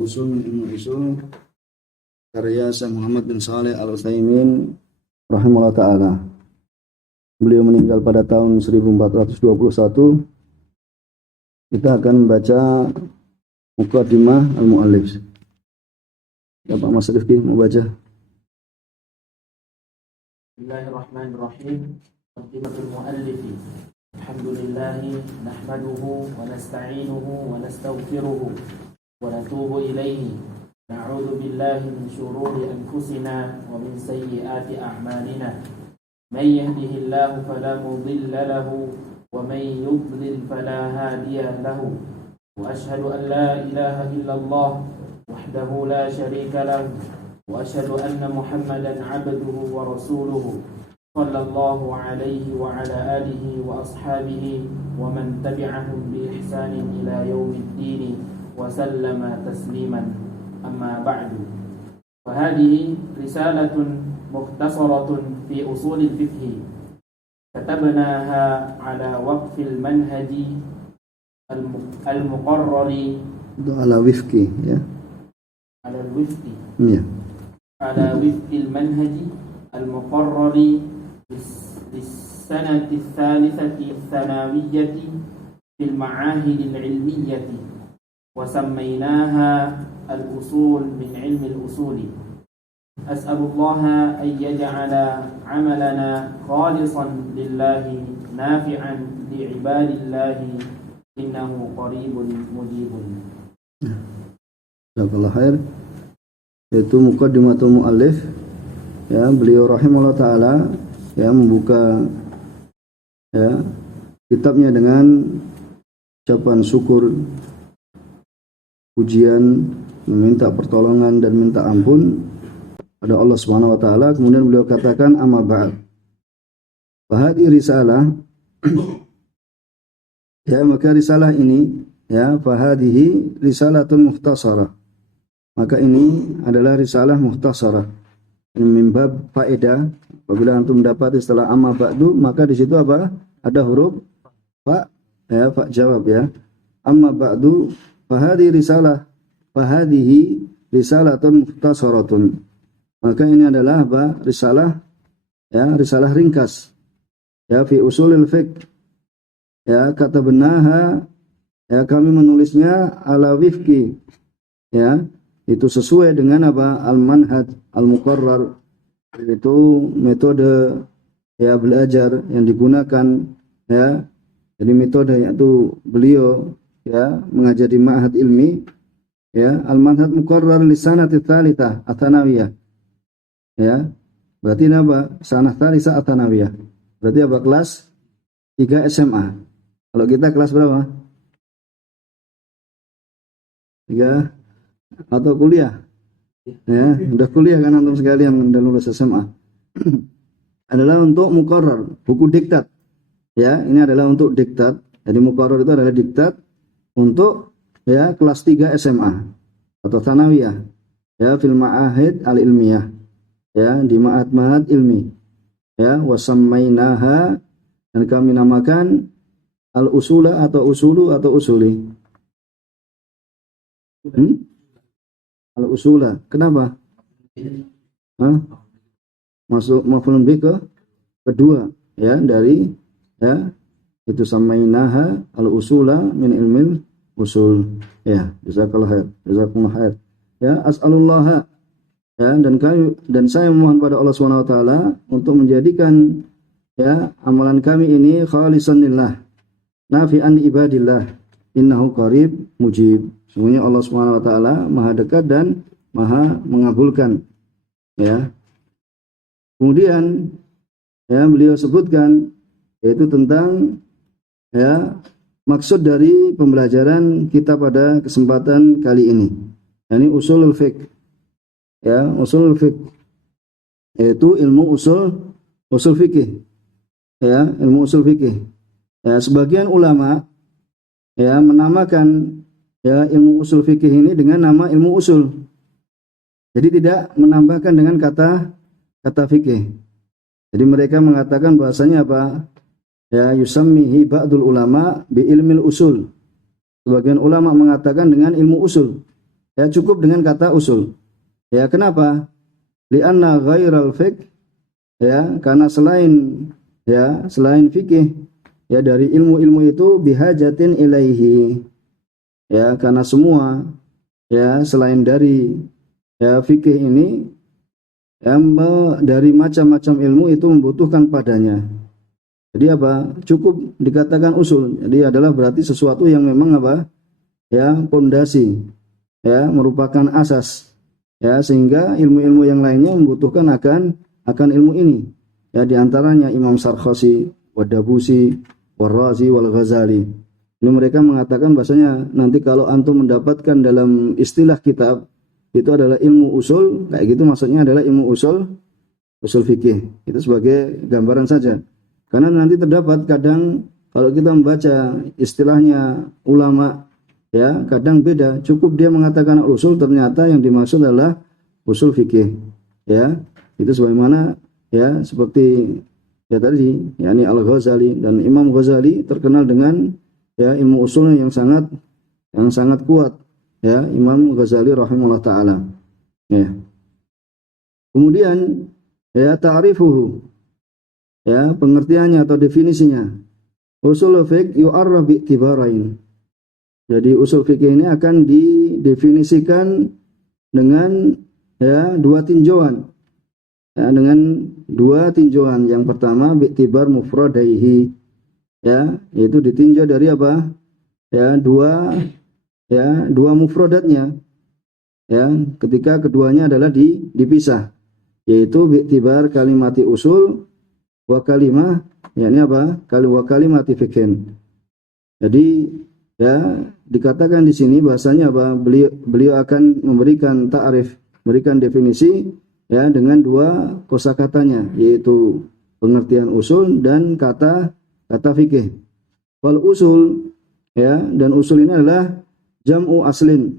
Usul min ilmu usul karya Syekh Muhammad bin Shalih Al-Utsaimin rahimahullah ta'ala. Beliau meninggal pada tahun 1421. Kita akan membaca Muqaddimah Al-Mu'allif. Ya Pak Mas Rifki mau baca. Bismillahirrahmanirrahim. Muqaddimatul Mu'allif. Alhamdulillahi nahmaduhu wa nasta'inuhu wa nastaghfiruhu wa natubu ilaihi. Na'udzu billahi min shururi anfusina wa min sayyiati a'malina. May yahdihillahu fala mudilla lahu wa may yudlil fala hadiya lahu. Wa ashhadu an la ilaha illallah wahdahu la syarika lahu wa ashhadu anna Muhammadan 'abduhu wa rasuluhu. Sallallahu alaihi wa ala alihi wa ashabihi wa man tabi'ahum bi ihsanin ila yaumiddin wa sallama tasliman. Amma ba'du. Fa hadhihi risalatun mukhtasaratun fi usul al-fiqh. Katabnaha ala waqfil manhaji al-muqarrari Ala wifqi ya. Ala al-wifqi. Ya. Ala wifqil manhaji al-muqarrari للسنة الثالثة الثانوية في المعاهد العلمية وسميناها الأصول من علم الأصول. أسأل الله أن يجعل عملنا خالصا لله نافعا لعباد الله إنه قريب مجيب. Jazakallah khair. Itu Muqaddimatul Mu'allif ya, beliau rahimahullah taala ya membuka ya kitabnya dengan ucapan syukur, pujian, meminta pertolongan dan minta ampun pada Allah Subhanahu wa taala. Kemudian beliau katakan amma ba'd. Fahadi risalah ya, maka risalah ini ya, fahadihi risalatun mukhtasarah. Maka ini adalah risalah mukhtasarah. Ini mimbab faedah. Apabila antum mendapat istilah amma ba'du, maka di situ apa? Ada huruf fa ya, fa jawab ya. Amma ba'du fahadhi risalah, fahadhihi risalatun mukhtasaratun. Maka ini adalah apa? Risalah ya, risalah ringkas. Ya, fi usulil fiqh. Ya, kata benaha ya, kami menulisnya ala wifqi. Ya, itu sesuai dengan apa? Al-manhaj al-muqarrar, itu metode ya belajar yang digunakan ya. Jadi metode yaitu beliau ya mengajar di ma'had ilmi ya, al-manhaj muqarrar li sanati tsalitsah ats-tsanawiyah. Ya. Berarti apa? Sanah tsalitsah ats-tsanawiyah. Berarti apa? Kelas 3 SMA. Kalau kita kelas berapa? 3 atau kuliah? Ya, udah kuliah kan antum sekalian, udah lulus SMA. Adalah untuk muqarrar, buku diktat. Ya, ini adalah untuk diktat. Jadi muqarrar itu adalah diktat untuk ya kelas 3 SMA atau tsanawiyah. Ya, fil ma'ahid al-ilmiyah. Ya, di ma'had ilmi. Ya, wasammainaha, dan kami namakan al-usula atau usulu atau usuli. Al-usula. Kenapa? Masuk maf'ulun bih ke kedua ya dari ya itu samainaha al-usula min ilmil usul. Ya, jazakallahu khair. Jazakumullah khair. Ya, as'alullah ya, dan saya memohon pada Allah Subhanahu wa taala untuk menjadikan ya amalan kami ini khalisan lillah, nafi'an li ibadillah, innahu qarib mujib. Sungguhnya Allah Subhanahu wa taala Maha dekat dan Maha mengabulkan. Ya. Kemudian ya beliau sebutkan yaitu tentang ya maksud dari pembelajaran kita pada kesempatan kali ini. Ini usulul fiqh. Ya, usulul fiqh yaitu ilmu usul fikih. Ya, ilmu usul fikih. Ya, sebagian ulama ya menamakan ya ilmu usul fikih ini dengan nama ilmu usul. Jadi tidak menambahkan dengan kata fikih. Jadi mereka mengatakan bahasanya apa? Ya, yusammihi ba'dul ulama bi ilmil usul. Sebagian ulama mengatakan dengan ilmu usul. Ya, cukup dengan kata usul. Ya, kenapa? Li'anna ghairal fiqh, ya, karena selain fikih, ya, dari ilmu-ilmu itu bihajatin ilaihi. Ya, karena semua, ya, selain dari, ya, fikih ini, ya, dari macam-macam ilmu itu membutuhkan padanya. Jadi apa? Cukup dikatakan usul. Jadi adalah berarti sesuatu yang memang apa? Ya, pondasi, ya, merupakan asas. Ya, sehingga ilmu-ilmu yang lainnya membutuhkan akan ilmu ini. Ya, diantaranya Imam Sarkhasi, Wadabusi, Warrazi, Wal Ghazali. Ini mereka mengatakan bahasanya nanti kalau antum mendapatkan dalam istilah kitab itu adalah ilmu usul, kayak gitu maksudnya adalah ilmu usul fikih. Itu sebagai gambaran saja. Karena nanti terdapat kadang kalau kita membaca istilahnya ulama, ya, kadang beda. Cukup dia mengatakan usul, ternyata yang dimaksud adalah usul fikih. Ya, itu sebagaimana, ya, seperti, ya, tadi, yakni Al-Ghazali dan Imam Ghazali terkenal dengan, ya, ilmu usulnya yang sangat kuat. Ya, Imam Ghazali rahimahullah taala. Ya. Kemudian, ya, ta'rifuhu, ya, pengertiannya atau definisinya. Usul fiqh yu'arraf bi'tibarain. Jadi usul fikih ini akan didefinisikan dengan, ya, dua tinjauan. Ya, dengan dua tinjauan. Yang pertama bi'tibar mufradaihi. Ya, yaitu ditinjau dari apa? Ya, dua mufradatnya. Ya, ketika keduanya adalah dipisah. Yaitu bi'tibar kalimati usul wa kalimah, yakni apa? Wa kalimati fikhin. Jadi, ya, dikatakan di sini bahasanya apa? Beliau akan memberikan ta'rif, memberikan definisi, ya, dengan dua kosakatanya, yaitu pengertian usul dan kata fikih. Wal usul, ya, dan usul ini adalah jam'u aslin.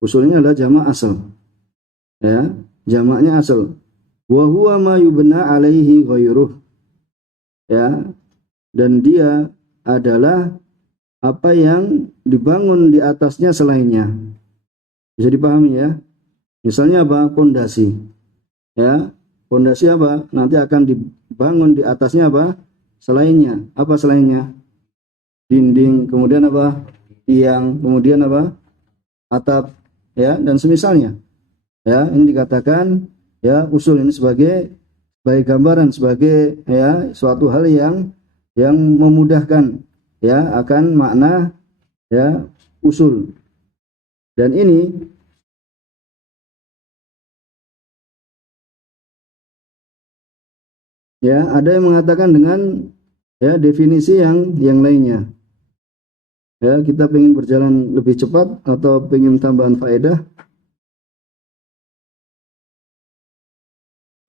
Usul ini adalah jamak asal. Ya, jamaknya asal. Wa huwa ma yubna alaihi ghairuh. Ya, dan dia adalah apa yang dibangun di atasnya selainnya. Bisa dipahami, ya. Misalnya apa? Pondasi. Ya, pondasi apa? Nanti akan dibangun di atasnya apa? Selainnya. Apa selainnya? Dinding, kemudian apa? Tiang, kemudian apa? Atap, ya, dan semisalnya. Ya, ini dikatakan, ya, usul ini sebagai gambaran, sebagai, ya, suatu hal yang memudahkan, ya, akan makna, ya, usul. Dan ini, ya, ada yang mengatakan dengan, ya, definisi yang lainnya. Ya, kita ingin berjalan lebih cepat atau ingin tambahan faedah,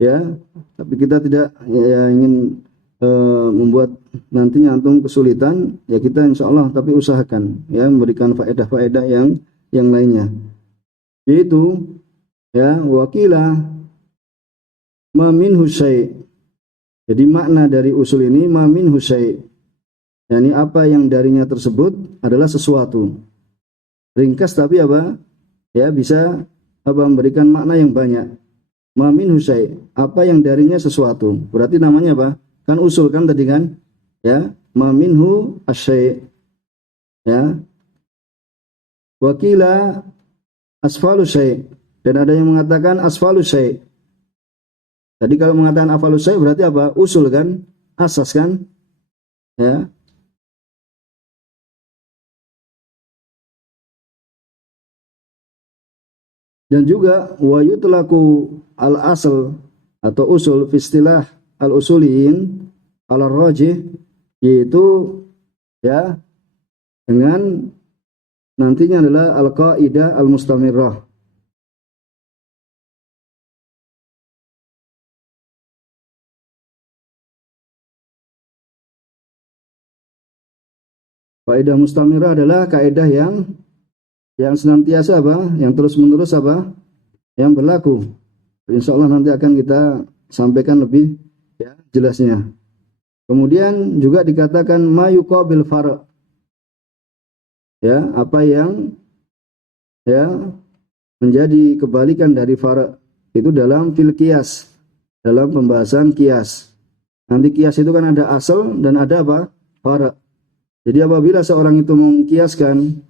ya, tapi kita tidak, ya, ingin membuat nantinya antum kesulitan, ya, kita insya Allah tapi usahakan, ya, memberikan faedah-faedah yang lainnya, yaitu, ya, wakilah ma minhu syai'. Jadi makna dari usul ini ma minhu syai', yakni apa yang darinya tersebut adalah sesuatu. Ringkas tapi apa? Ya, bisa apa? Memberikan makna yang banyak. Ma minhu syai', apa yang darinya sesuatu. Berarti namanya apa? Kan usul kan tadi kan? Ya, ma minhu asy-syai'. Ya. Wakila asfalu syai', dan ada yang mengatakan asfalu syai'. Tadi kalau mengatakan asfalu syai' berarti apa? Usul kan? Asas kan? Ya. Dan juga wa yutlaqu al-asl atau usul fi istilah al-usuliyin ala rajih, yaitu, ya, dengan nantinya adalah al-qaidah al-mustamirrah. Kaidah mustamirrah adalah kaidah yang senantiasa apa? Yang terus-menerus apa? Yang berlaku. Insya Allah nanti akan kita sampaikan lebih, ya, jelasnya. Kemudian juga dikatakan ma yuqabil far'. Ya, apa yang, ya, menjadi kebalikan dari far' itu dalam fil qiyas, dalam pembahasan qiyas. Nanti qiyas itu kan ada asal dan ada apa? Far'. Jadi apabila seorang itu mengkiaskan,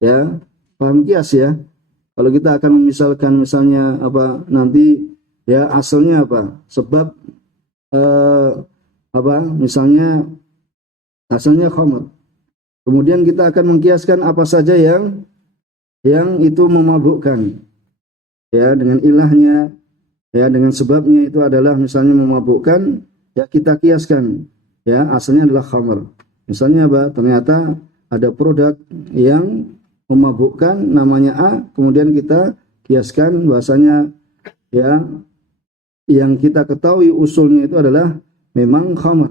ya, paham qiyas ya. Kalau kita akan memisalkan misalnya apa nanti ya asalnya apa? Sebab apa? Misalnya asalnya khamr. Kemudian kita akan mengkiaskan apa saja yang itu memabukkan. Ya, dengan ilahnya, ya, dengan sebabnya itu adalah misalnya memabukkan, ya kita kiaskan. Ya, asalnya adalah khamr. Misalnya apa? Ternyata ada produk yang memabukkan namanya A, kemudian kita kiaskan bahasanya ya yang kita ketahui usulnya itu adalah memang khamr.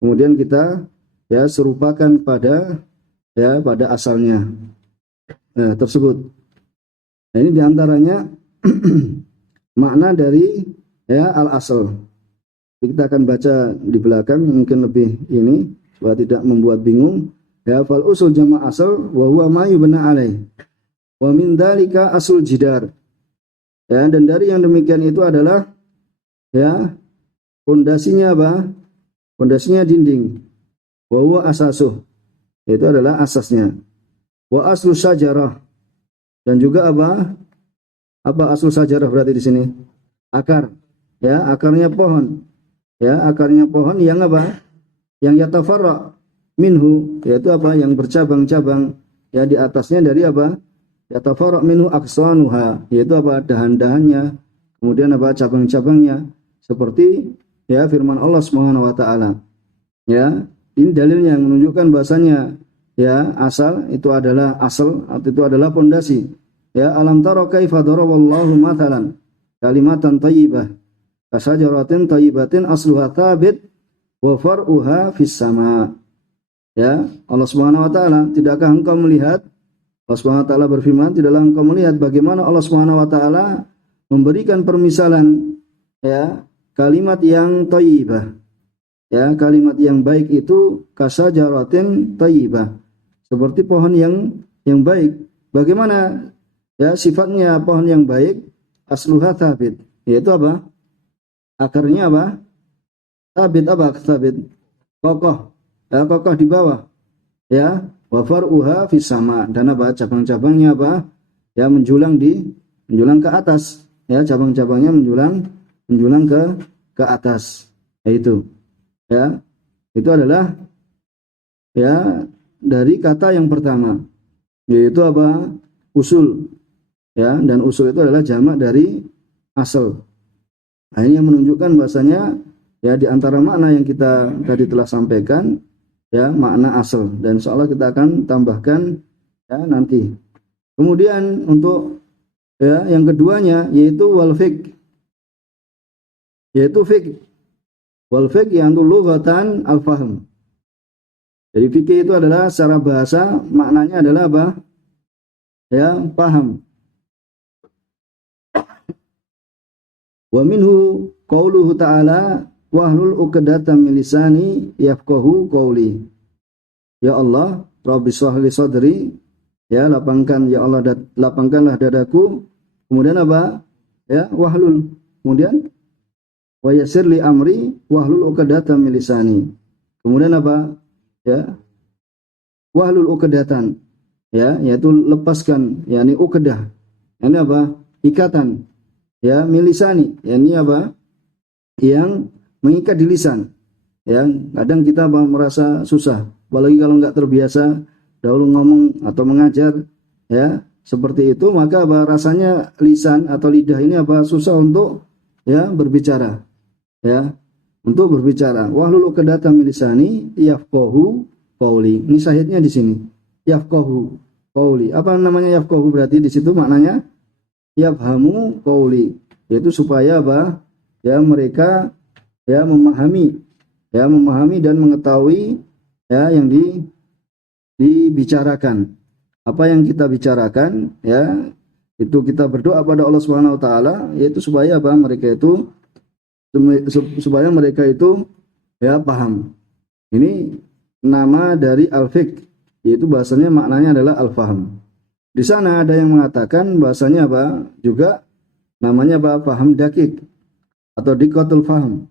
Kemudian kita ya serupakan pada asalnya tersebut. Nah, ini diantaranya makna dari ya al-asal. Kita akan baca di belakang mungkin lebih ini supaya tidak membuat bingung. Ya fal usul jama' asal wa huwa ma yubna alaih. Wa min dzalika asul jidar. Ya, dan dari yang demikian itu adalah ya pondasinya apa? Pondasinya dinding. Wa huwa asasuh. Itu adalah asasnya. Wa aslu syajarah. Dan juga apa? Apa aslu syajarah berarti di sini? Akar. Ya, akarnya pohon. Ya, akarnya pohon yang apa? Yang yatafarra minhu, yaitu apa? Yang bercabang-cabang ya di atasnya dari apa? Yatafarra minhu aksanuha, yaitu apa? Dahan-dahannya, kemudian apa? Cabang-cabangnya, seperti ya firman Allah Subhanahu wa taala. Ya, ini dalilnya yang menunjukkan bahasanya ya asal itu adalah pondasi. Ya, alam tara kaifa daraballahu mathalan kalimatan thayyibah kasajaratin thayyibatin asluha thabit wa far'uha fis sama. Ya, Allah Subhanahu wa taala, tidakkah engkau melihat, Allah Subhanahu wa taala berfirman, tidaklah engkau melihat bagaimana Allah Subhanahu wa taala memberikan permisalan ya kalimat yang thayyibah. Ya, kalimat yang baik itu kasajaratin thayyibah. Seperti pohon yang baik. Bagaimana ya sifatnya pohon yang baik? Asluha thabit. Yaitu apa? Akarnya apa? Thabit apa? Thabit. Kokoh. Ya, kokoh di bawah. Ya, wa far'uha fis sama. Dan apa? Cabang-cabangnya apa? Ya, menjulang ke atas. Ya, cabang-cabangnya menjulang ke atas. Yaitu. Ya, itu adalah ya dari kata yang pertama, yaitu apa? Usul. Ya, dan usul itu adalah jamak dari asal. Nah, ini yang menunjukkan bahasanya ya di antara makna yang kita tadi telah sampaikan ya makna asal, dan insyaallah kita akan tambahkan ya nanti. Kemudian untuk ya yang keduanya yaitu wal fiqh. Yaitu fiqh. Wal fiqh yang lughatan al-fahm. Jadi fikih itu adalah secara bahasa maknanya adalah apa? Ya, paham. Wa minhu qauluhu ta'ala wahlul 'uqdatam min lisani yafqahu qawli. Ya Allah, Rabbi shrah li sadri, ya lapangkan ya Allah lapangkanlah dadaku. Kemudian apa? Ya, wahlul. Kemudian wa yassir li amri wahlul 'uqdatam min lisani. Kemudian apa? Ya. Wahlul 'uqdatan. Ya, yaitu lepaskan, yakni uqdah. Ini apa? Ikatan. Ya, milisani. Yakni apa? Yang mengikat di lisan. Ya, kadang kita merasa susah, apalagi kalau enggak terbiasa dahulu ngomong atau mengajar, ya, seperti itu, maka apa rasanya lisan atau lidah ini apa susah untuk ya berbicara. Ya, untuk berbicara. Wahlul 'uqdatam min lisani yafqahu qawli. Ini syahidnya di sini. Yafqahu qawli. Apa namanya yafqahu? Berarti di situ maknanya yafhamu qawli. Yaitu supaya apa? Ya mereka ya memahami dan mengetahui ya yang dibicarakan. Apa yang kita bicarakan ya itu kita berdoa pada Allah Subhanahu wa taala yaitu supaya apa? Supaya mereka itu ya paham. Ini nama dari al-fiqh, yaitu bahasanya maknanya adalah al-fahm. Di sana ada yang mengatakan bahasanya apa? Juga namanya apa? Faham dakik atau dikotul faham.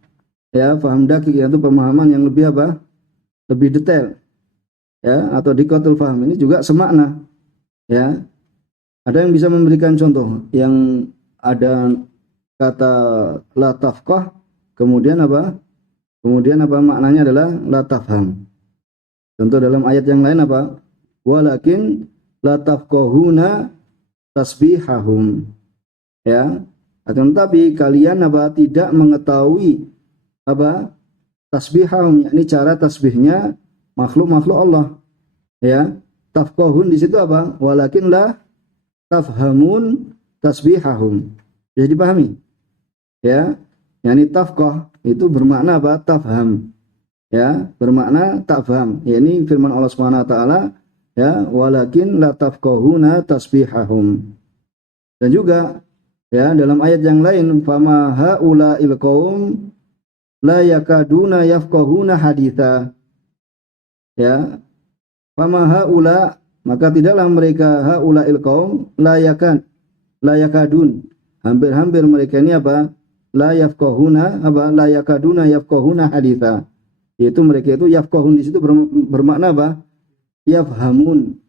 Ya, faham dakik yaitu pemahaman yang lebih apa? Lebih detail. Ya, atau dikotul faham ini juga semakna. Ya, ada yang bisa memberikan contoh yang ada kata la tafqah, kemudian apa? Kemudian apa maknanya adalah la tafham. Contoh dalam ayat yang lain apa? Walakin la tafqahuna tasbihahum. Ya. Akan tetapi kalian apa? Tidak mengetahui apa? Tasbihahum, yakni cara tasbihnya makhluk-makhluk Allah. Ya. Tafqahun di situ apa? Walakin la tafhamun tasbihahum. Bisa dipahami? Ya. Yani tafqah itu bermakna apa? Tafham. Ya, bermakna tafham. Ya, ini firman Allah Subhanahu wa taala, ya, walakin la tafqahuna tasbihahum. Dan juga ya dalam ayat yang lain, fama haula'il qaum la yakaduna yafqahuna haditha. Ya. Fama haula, maka tidaklah mereka haula'il qaum la yakadun. Hampir-hampir mereka ini apa? La yafqahuna apa? La yakaduna yafqahuna haditha. Yaitu mereka itu yafqahun di situ bermakna apa? Yafhamun.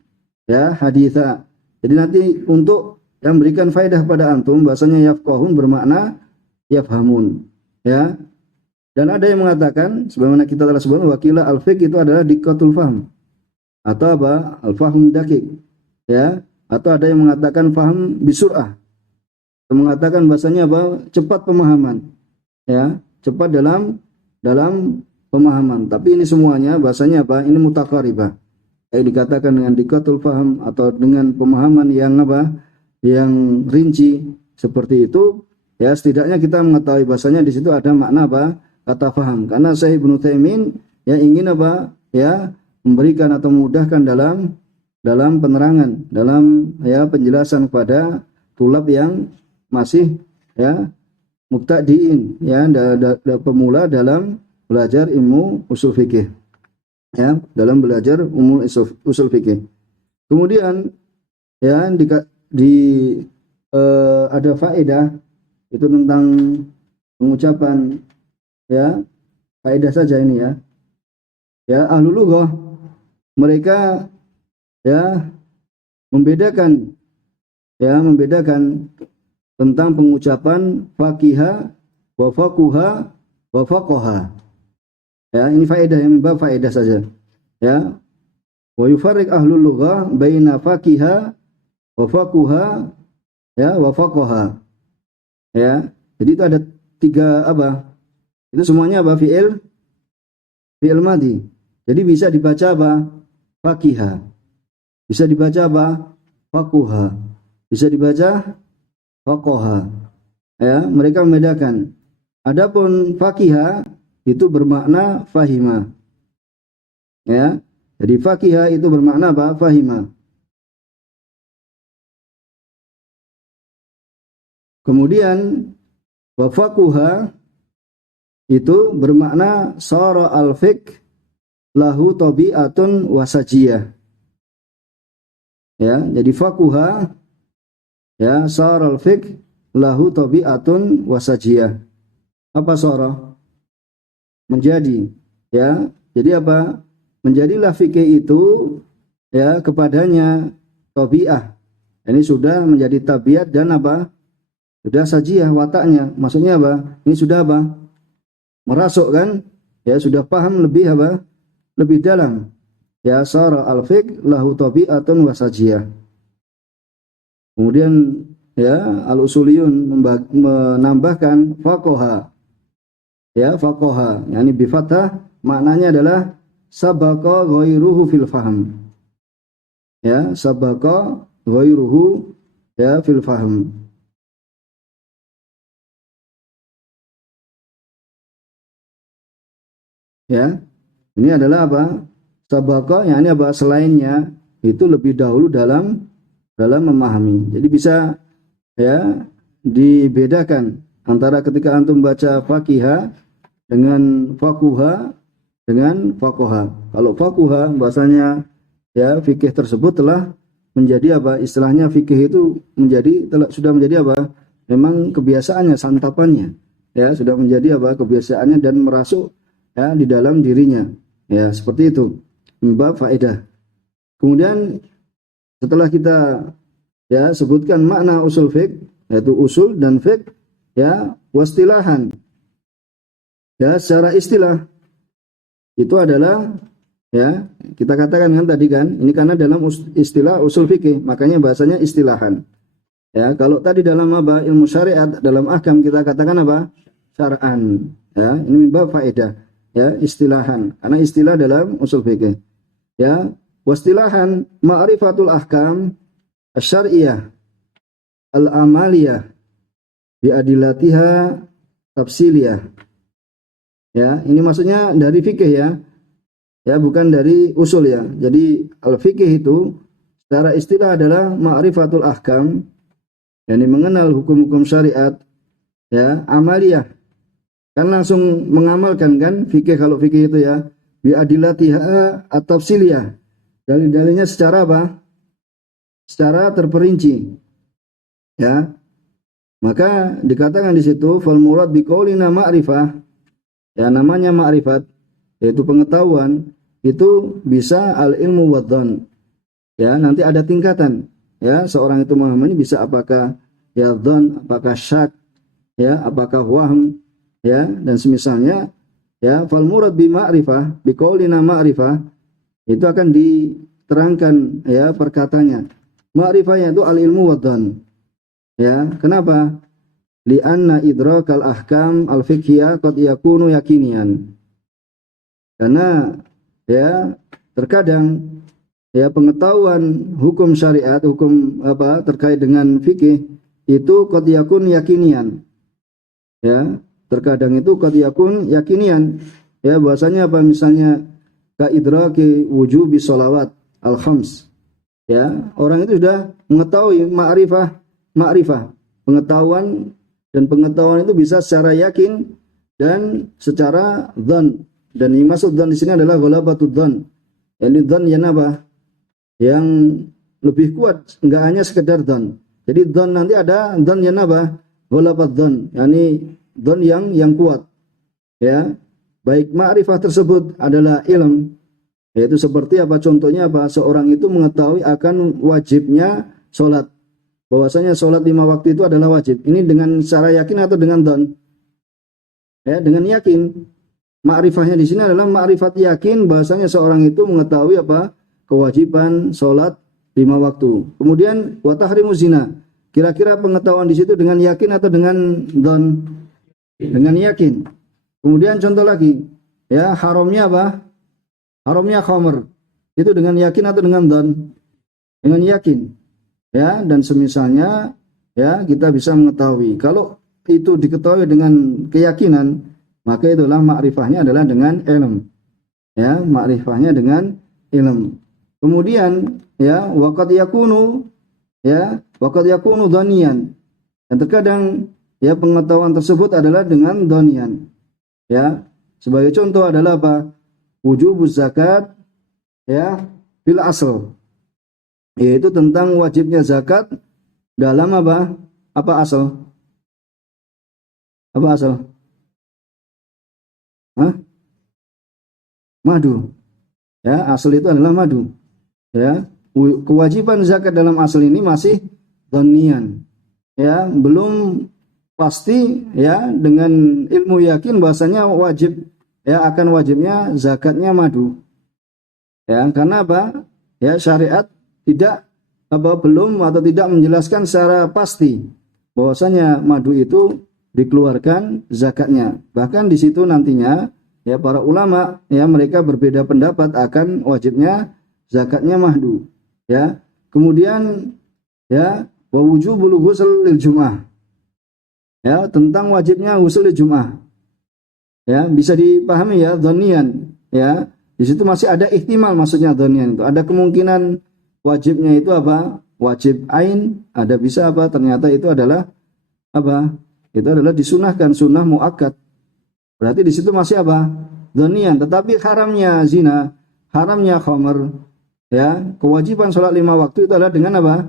Ya, haditha. Jadi nanti untuk yang berikan faedah pada antum bahasanya yafqahun bermakna yafhamun. Ya. Dan ada yang mengatakan sebagaimana kita telah sebutkan wakilah al-fiqh itu adalah dikotul faham atau apa? Al-fahum dakik. Ya, atau ada yang mengatakan faham bisur'ah. Mengatakan bahasanya apa? Cepat pemahaman. Ya, cepat dalam pemahaman. Tapi ini semuanya bahasanya apa? Ini mutaqaribah. Kayak dikatakan dengan dikotul faham atau dengan pemahaman yang apa? Yang rinci seperti itu. Ya, setidaknya kita mengetahui bahasanya di situ ada makna apa? Kata faham. Karena Syekh Ibnu Taimiyah yang ingin apa? Ya, memberikan atau memudahkan dalam penerangan, dalam ya penjelasan kepada tulab yang masih ya mubtadiin, ya pemula dalam belajar ilmu usul fikih. Ya, dalam belajar umum usul fikih. Kemudian ya ada faedah itu tentang pengucapan, ya, faedah saja ini ya. Ya, ahlul lughah mereka ya membedakan tentang pengucapan fakiha wa faquha wa faqaha. Ya, ini faedah yang bab faedah saja. Ya. Wa yufarriq ahlul lughah baina fakiha wa faquha ya wa faqaha. Ya. Jadi itu ada 3 apa? Itu semuanya apa? Fi'il madi. Jadi bisa dibaca apa? Fakiha. Bisa dibaca apa? Faquha. Bisa dibaca faqaha. Ya, mereka membedakan. Adapun fakiha itu bermakna fahima. Ya. Jadi fakiha itu bermakna apa? Fahima. Kemudian wa faquha itu bermakna sara al-fiqh lahu tabi'atun wasajiyah. Ya, jadi faquha ya sara al-fiqh lahu tabi'atun wasajiyah. Apa sara? Menjadi, ya. Jadi apa? Menjadilah fikih itu ya kepadanya tabi'ah. Ini sudah menjadi tabiat dan apa? Sudah sajiyah wataknya. Maksudnya apa? Ini sudah apa? Merasuk kan? Ya, sudah paham lebih apa? Lebih dalam. Ya, sara al-fiqh lahu tabi'atun wasajiyah. Kemudian ya, al-usuliyun menambahkan faqaha. Ya, faqaha, yakni bi fathah maknanya adalah sabaqa ghairuhu fil fahm. Ya, sabaqa ghairuhu ya fil fahm. Ya. Ini adalah apa? Sabaqa yakni apa? Selainnya itu lebih dahulu dalam memahami. Jadi bisa ya dibedakan antara ketika antum baca fakiha dengan faquha dengan faqaha. Kalau faquha bahasanya ya fikih tersebut telah menjadi apa? Istilahnya fikih itu sudah menjadi apa? Memang kebiasaannya, santapannya. Ya, sudah menjadi apa? Kebiasaannya dan merasuk ya di dalam dirinya. Ya, seperti itu. Bab faedah. Kemudian setelah kita ya sebutkan makna usul fiqh, yaitu usul dan fiqh, ya, wastilahan. Ya, secara istilah itu adalah ya, kita katakan kan tadi kan, ini karena dalam istilah usul fikih, makanya bahasanya istilahan. Ya, kalau tadi dalam apa? Ilmu syariat, dalam ahkam kita katakan apa? Syar'an. Ya, ini bab faedah. Ya, istilahan. Karena istilah dalam usul fikih. Ya, wastilahan ma'rifatul ahkam asy-syar'iyyah al-amaliyah bi adillatiha tafsiliyah. Ya, ini maksudnya dari fikih ya. Ya, bukan dari usul ya. Jadi al-fikih itu secara istilah adalah ma'rifatul ahkam, yakni mengenal hukum-hukum syariat, ya, amaliyah. Kan langsung mengamalkan kan fikih, kalau fikih itu ya bi adillatiha at-tafsiliyah. Dalil-dalilnya secara apa? Secara terperinci. Ya. Maka dikatakan di situ fal murad bi qaulina ma'rifah. Ya, namanya ma'rifat yaitu pengetahuan, itu bisa al-ilmu wad-dhan. Ya, nanti ada tingkatan. Ya, seorang itu memahami bisa apakah ya dhan, apakah syak, ya, apakah wahm, ya, dan semisalnya. Ya, fal murad bi ma'rifah, bi qaulina ma'rifah, itu akan diterangkan ya perkataannya. Ma'rifahnya itu al-ilmu wad-dhan. Ya, kenapa? Li'anna idrakal ahkam al-fiqhiyah qad yakunu yakinian. Karena ya terkadang ya pengetahuan hukum syariat, hukum apa terkait dengan fikih itu qad yakun yakinian. Ya, terkadang itu qad yakun yakinian. Ya, bahasanya apa, misalnya ka idraki wujubi sholawat al-khams. Ya, orang itu sudah mengetahui ma'rifah, pengetahuan, dan pengetahuan itu bisa secara yakin dan secara dzan. Dan yang maksud dzan di sini adalah ghalabatud dzan. Yani dzan yang apa? Yang lebih kuat, enggak hanya sekedar dzan. Jadi dzan nanti ada dzan yang apa? Ghalabad dzan, yani dzan yang kuat. Ya. Baik ma'rifah tersebut adalah ilm, yaitu seperti apa, contohnya apa? Seorang itu mengetahui akan wajibnya sholat. Bahwasanya sholat 5 waktu itu adalah wajib. Ini dengan secara yakin atau dengan dzan? Ya, dengan yakin. Ma'rifahnya di sini adalah ma'rifat yakin bahwasanya seorang itu mengetahui apa? Kewajiban sholat 5 waktu. Kemudian wa tahrimu zina. Kira-kira pengetahuan di situ dengan yakin atau dengan dzan? Dengan yakin. Kemudian contoh lagi, ya, haramnya apa? Haramnya khamr. Itu dengan yakin atau dengan dzan? Dengan yakin. Ya, dan semisalnya ya kita bisa mengetahui. Kalau itu diketahui dengan keyakinan, maka itulah ma'rifahnya adalah dengan ilm. Ya, ma'rifahnya dengan ilm. Kemudian ya waqad yakunu dhaniyan. Dan terkadang ya pengetahuan tersebut adalah dengan dhaniyan. Ya, sebagai contoh adalah apa? Wujubuz zakat ya fil asl. Yaitu tentang wajibnya zakat dalam apa? Apa asal? Apa asal? Hah? Madu. Ya, asal itu adalah madu. Ya, kewajiban zakat dalam asal ini masih dhaniyan. Ya, belum pasti ya dengan ilmu yakin bahasanya wajib ya akan wajibnya zakatnya madu. Ya, karena apa? Ya, syariat tidak belum atau tidak menjelaskan secara pasti bahwasanya madu itu dikeluarkan zakatnya. Bahkan di situ nantinya ya para ulama ya mereka berbeda pendapat akan wajibnya zakatnya madu. Ya. Kemudian ya wa wujubul ghusl lil jum'ah. Ya, tentang wajibnya ghusl lil jum'ah. Ya, bisa dipahami ya dhaniyan ya. Di situ masih ada ihtimal, maksudnya dhaniyan itu. Ada kemungkinan wajibnya itu apa? Wajib ain, ada bisa apa? Ternyata itu adalah apa? Itu adalah disunahkan, sunnah muakkad. Berarti di situ masih apa? Dhaniyan. Tetapi haramnya zina, haramnya khamr, ya, kewajiban sholat 5 waktu itu adalah dengan apa?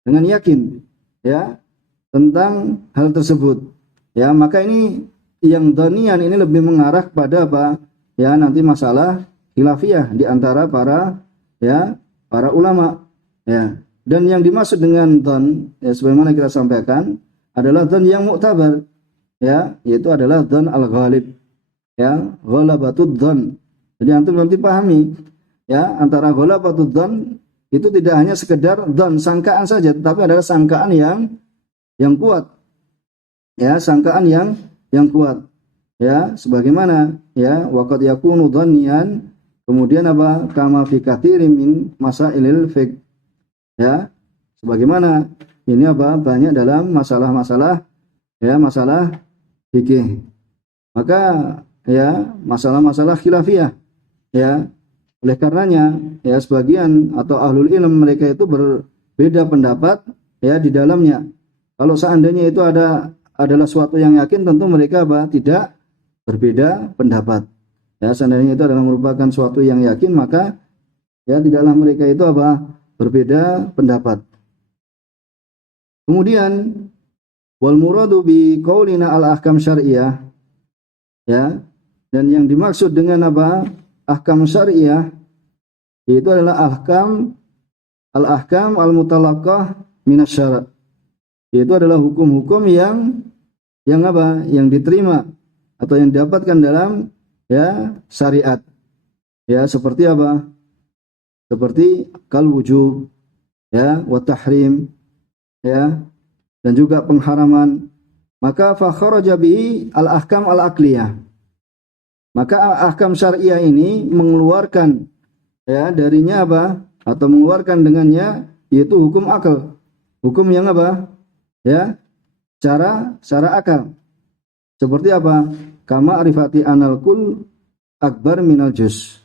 Dengan yakin, ya, tentang hal tersebut. Ya, maka ini yang dhaniyan ini lebih mengarah pada apa? Ya, nanti masalah khilafiyah di antara para ulama, ya. Dan yang dimaksud dengan dhon, ya, sebagaimana kita sampaikan adalah dhon yang mu'tabar, ya, yaitu adalah dhon al-ghalib, ya, ghalabatud dhon. Jadi antum nanti pahami, ya, antara ghalabatud dhon itu tidak hanya sekedar dhon sangkaan saja, tetapi adalah sangkaan yang kuat, ya, sangkaan yang kuat, ya, sebagaimana, ya, waqad yakunu dhanniyan, kemudian apa? Kama fi katsirin min masailil fiqh, ya, sebagaimana ini apa? Banyak dalam masalah-masalah, ya, masalah fikih. Maka, ya, masalah-masalah khilafiyah, ya, oleh karenanya, ya, sebagian atau ahlul ilm mereka itu berbeda pendapat, ya, di dalamnya. Kalau seandainya itu adalah suatu yang yakin, tentu mereka apa? Tidak berbeda pendapat. Ya, seandainya itu adalah merupakan suatu yang yakin, maka, ya, tidaklah mereka itu apa? Berbeda pendapat. Kemudian wal muradu bi qaulina al ahkam syar'iyyah, ya, dan yang dimaksud dengan apa? Ahkam syar'iyyah itu adalah al-ahkam al-mutalaqqah minas syara'. Itu adalah hukum-hukum yang apa? Yang diterima atau yang didapatkan dalam, ya, syariat. Ya, seperti apa? Seperti kal wujub, ya, wa tahrim, ya, dan juga pengharaman. Maka fa kharaja bihi al-ahkam al-aqliyah. Maka ahkam syariah ini mengeluarkan, ya, darinya apa? Atau mengeluarkan dengannya yaitu hukum akal. Hukum yang apa? Ya, secara akal. Seperti apa? Kama arifati anal kul akbar minal juz.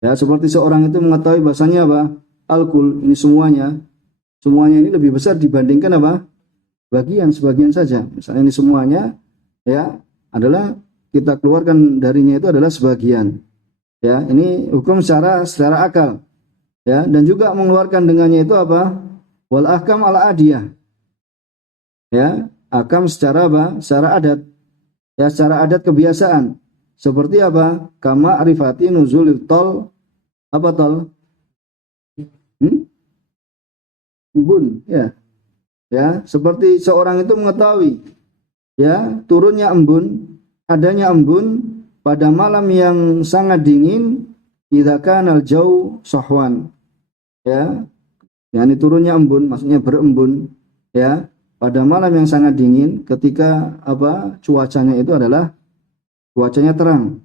Ya, seperti seorang itu mengetahui bahasanya apa? Al-kul, ini semuanya ini lebih besar dibandingkan apa? Sebagian saja. Misalnya ini semuanya, ya, adalah kita keluarkan darinya itu adalah sebagian. Ya, ini hukum secara akal. Ya, dan juga mengeluarkan dengannya itu apa? Wal ahkam al-adiyah. Ya, ahkam secara apa? Secara adat. Ya, secara adat kebiasaan. Seperti apa? Kama arifati nuzulil tol. Apa tol? Embun, ya. Ya, seperti seorang itu mengetahui, ya, turunnya embun, adanya embun pada malam yang sangat dingin, idza kana al-jaw sahwan. Ya. Yani turunnya embun, maksudnya berembun, ya, pada malam yang sangat dingin ketika apa? Cuacanya itu adalah cuacanya terang.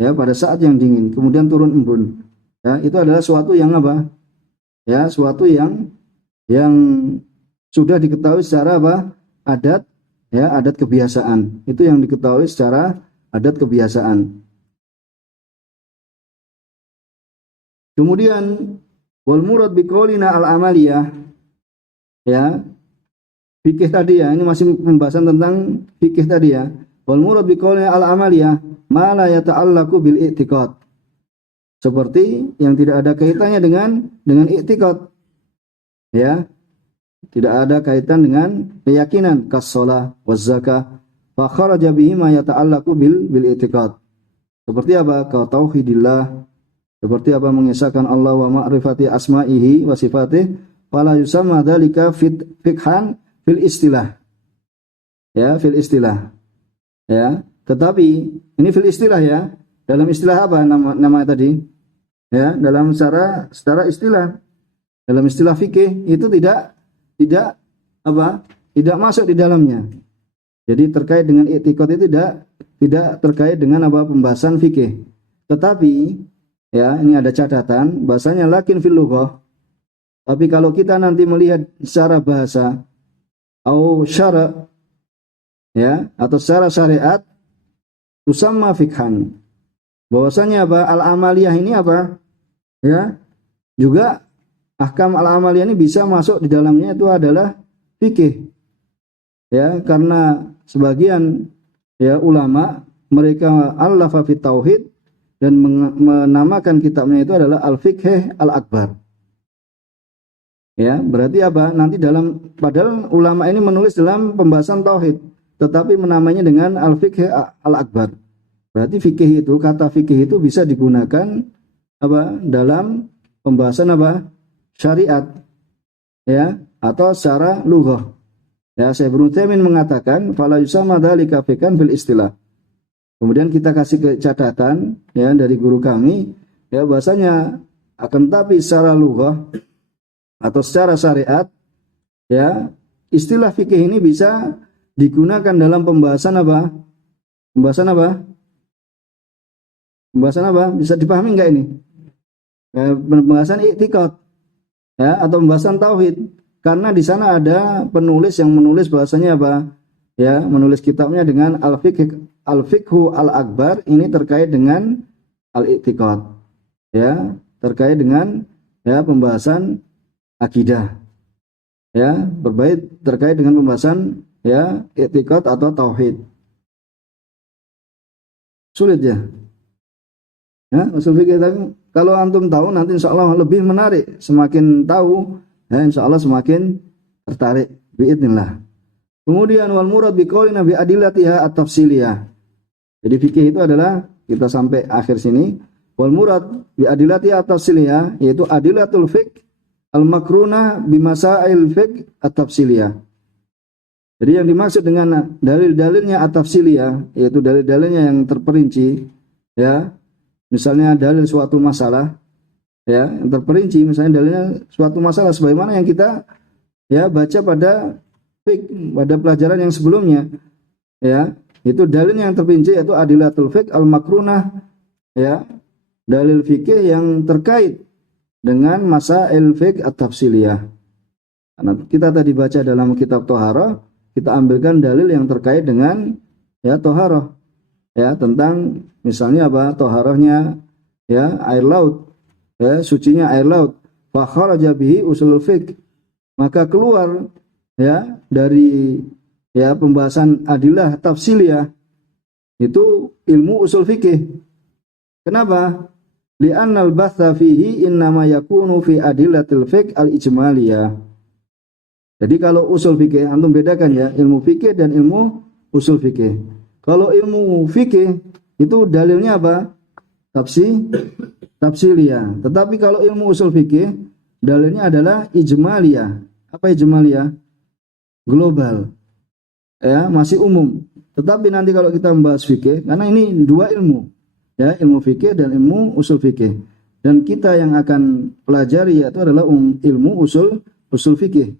Ya, pada saat yang dingin, kemudian turun embun. Ya, itu adalah suatu yang apa? Ya, suatu yang sudah diketahui secara apa? Adat, ya, adat kebiasaan. Itu yang diketahui secara adat kebiasaan. Kemudian wal murad biqaulina al-amaliyah, ya, fikih tadi, ya, ini masih pembahasan tentang fikih tadi, ya. Wal murad biqaulina al-amaliyah ma la yata'allaqu bil i'tiqad. Seperti yang tidak ada kaitannya dengan i'tiqad. Ya. Tidak ada kaitan dengan keyakinan, kas-shalah waz zakah. Fa kharaja bihi ma yata'allaqu bil i'tiqad. Seperti apa? Ka tauhidillah. Seperti apa? Mengesahkan Allah wa ma'rifati asma'ihi wa sifatih. Fala yusamma dzalika fiqhan fil istilah. Ya, fil istilah. Ya, tetapi ini fil istilah, ya. Dalam istilah apa nama tadi? Ya, dalam secara istilah. Dalam istilah fikih itu tidak apa? Tidak masuk di dalamnya. Jadi terkait dengan i'tiqad itu tidak terkait dengan apa? Pembahasan fikih. Tetapi, ya, ini ada catatan bahasanya lakin fil lughah. Tapi kalau kita nanti melihat secara bahasa atau syara', ya, atau secara syariat, tusamma fikhan. Bahwasanya apa? Al-amaliyah ini apa? Ya, juga ahkam al-amaliyah ini bisa masuk di dalamnya itu adalah fikih. Ya, karena sebagian, ya, ulama mereka allafa fit tauhid, dan menamakan kitabnya itu adalah Al-Fiqh Al-Akbar. Ya, berarti apa? Nanti padahal ulama ini menulis dalam pembahasan tauhid, tetapi menamainya dengan Al-Fiqh Al-Akbar. Berarti fikih itu, kata fikih itu bisa digunakan apa? Dalam pembahasan apa? Syariat. Ya, atau secara lughah. Ya, Syekh Ibnu Utsaimin mengatakan fala yusamma dzalika fiqhan fil istilah. Kemudian kita kasih catatan ya dari guru kami ya bahasanya akan tapi secara lughah atau secara syariat ya istilah fikih ini bisa digunakan dalam pembahasan apa? Pembahasan apa? Pembahasan apa? Bisa dipahami enggak ini? Pembahasan i'tiqad ya atau pembahasan tauhid. Karena di sana ada penulis yang menulis bahasanya apa? Ya, menulis kitabnya dengan Al-Fiqhu Al-Akbar ini terkait dengan al-i'tiqad. Ya, terkait dengan ya pembahasan akidah. Ya, terkait dengan pembahasan ya i'tiqad atau tauhid. Sulit ya? Ya, usul fikih tapi kalau antum tahu nanti insyaallah lebih menarik, semakin tahu ya insyaallah semakin tertarik biidznillah. Kemudian wal murad biqaulina bi adillatiha at-tafsiliyah. Jadi fikih itu adalah kita sampai akhir sini wal murad bi adillatiha at-tafsiliyah yaitu adillatul fiqh al-makrunah bi masail fiqh at-tafsiliyah. Jadi yang dimaksud dengan dalil-dalilnya at-tafsiliyah yaitu dalil-dalilnya yang terperinci ya. Misalnya dalil suatu masalah ya, yang terperinci misalnya dalilnya suatu masalah sebagaimana yang kita ya baca pada pelajaran yang sebelumnya ya, itu dalilnya yang terperinci yaitu adillatul fiqh al-makrunah ya, dalil fikih yang terkait dengan masail fiqh at-tafsiliyah. Karena kita tadi baca dalam kitab Thaharah, kita ambilkan dalil yang terkait dengan ya Thaharah ya, tentang misalnya apa? Thaharahnya ya air laut. Ya, sucinya air laut. Fa kharaja bihi usulul fiqh. Maka keluar ya dari ya pembahasan adilah tafsiliyah itu ilmu usul fikih. Kenapa? Li'annal batha fihi innama yakunu fi adillatil fiqh al-ijmaliyah. Jadi kalau usul fikih antum bedakan ya ilmu fikih dan ilmu usul fikih. Kalau ilmu fikih itu dalilnya apa? Tafsiliyah. Tetapi kalau ilmu usul fikih dalilnya adalah ijmaliyah. Apa ijmaliyah? Global. Ya, masih umum. Tetapi nanti kalau kita membahas fikih, karena ini dua ilmu. Ya, ilmu fikih dan ilmu usul fikih. Dan kita yang akan pelajari yaitu adalah ilmu usul fikih.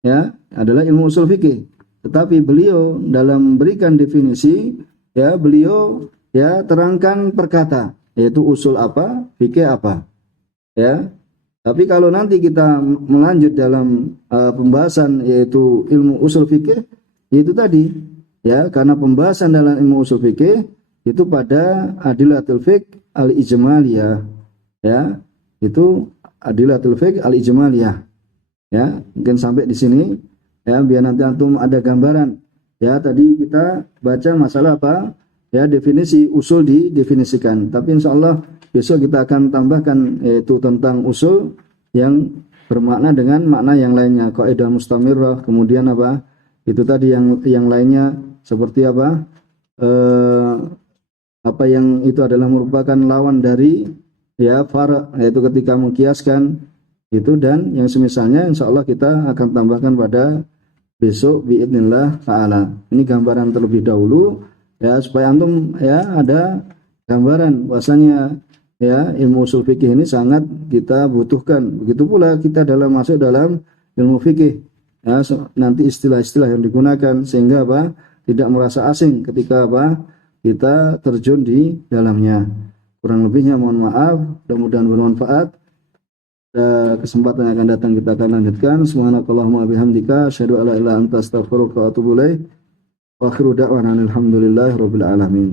Ya, adalah ilmu usul fikih. Tetapi beliau dalam berikan definisi, ya beliau ya terangkan perkata, yaitu usul apa, fikih apa. Ya. Tapi kalau nanti kita melanjut dalam pembahasan yaitu ilmu usul fikih, yaitu tadi, ya karena pembahasan dalam ilmu usul fikih itu pada adillatul fiqh al-ijmaliyah. Ya, itu adillatul fiqh al-ijmaliyah. Ya, mungkin sampai di sini. Ya, biar nanti antum ada gambaran. Ya, tadi kita baca masalah apa? Ya, definisi usul didefinisikan. Tapi insyaallah besok kita akan tambahkan yaitu tentang usul yang bermakna dengan makna yang lainnya. Kaidah mustamirrah, kemudian apa? Itu tadi yang lainnya seperti apa? Apa yang itu adalah merupakan lawan dari ya far', yaitu ketika mengkiaskan itu dan yang semisalnya insyaallah kita akan tambahkan pada besok biidznillah ta'ala. Ini gambaran terlebih dahulu ya supaya antum ya ada gambaran bahwasanya ya ilmu usul fikih ini sangat kita butuhkan. Begitu pula kita masuk dalam ilmu fikih ya nanti istilah-istilah yang digunakan sehingga apa? Tidak merasa asing ketika apa? Kita terjun di dalamnya. Kurang lebihnya mohon maaf, mudah-mudahan bermanfaat. Kesempatan yang akan datang kita akan lanjutkan. Subhanakallahumma bihamdika asyhadu an la ilaha illa anta astaghfiruka wa atubu ilaik. Wa akhiru da'wana alhamdulillahi rabbil alamin.